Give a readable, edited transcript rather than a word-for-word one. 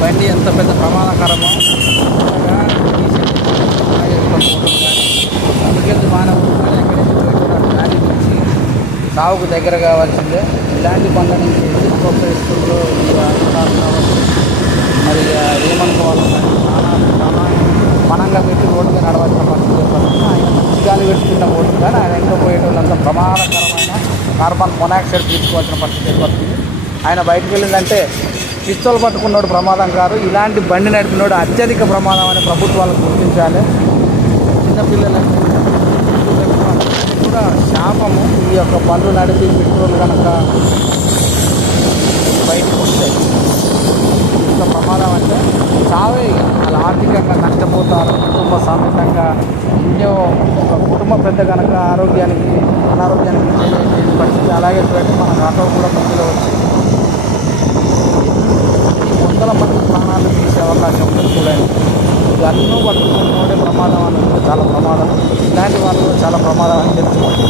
బండి ఎంత పెద్ద ప్రమాదకరమో అందుకే మానవుడు ఎక్కడైతే పోయినా గాలి నుంచి సాగుకు దగ్గర కావాల్సిందే. ఇలాంటి పనుల నుంచి ఎందుకు ప్రోత్సహిస్తుందో ఈ అధికారులు కావచ్చు, మరి ఏమనుకోవాలో కానీ మనంగా పెట్టి రోడ్డు మీద నడవాల్సిన పరిస్థితి ఏర్పడుతుంది. ఆయన మంచి గాలి పెట్టుకుంటా పోతుంది, కానీ ఆయన ఇంకా పోయేటోళ్ళంతా ప్రమాదకరమైన కార్బన్ మొనాక్సైడ్ తీసుకోవాల్సిన పరిస్థితి ఏర్పడుతుంది. ఆయన బయటకు వెళ్ళిందంటే పిస్తోల్ పట్టుకున్నాడు ప్రమాదం కాదు, ఇలాంటి బండి నడిపినోడు అత్యధిక ప్రమాదం అని ప్రభుత్వాలకు గుర్తించాలి. చిన్నపిల్లలకు కూడా శాపము. ఈ యొక్క బండ్లు నడిపి పెట్రోల్ కనుక బయటకు వస్తాయి ఇంత ప్రమాదం అంటే చావే. వాళ్ళు ఆర్థికంగా నష్టపోతారు, కుటుంబ సమేతంగా. ఎన్నో ఒక కుటుంబ పెద్ద కనుక అనారోగ్యానికి చేయలేని పరిస్థితి. అలాగే చూడండి, మన ఆటో కూడా మధ్యలో వచ్చి వందల మంది ప్రాణాలు తీసే అవకాశం ఉంటుంది. చూడండి, గన్ను పట్టుకున్నోడే ప్రమాదం అనేది చాలా ప్రమాదం. ఇలాంటి వాళ్ళు కూడా చాలా ప్రమాదం అని తెలుసుకోండి.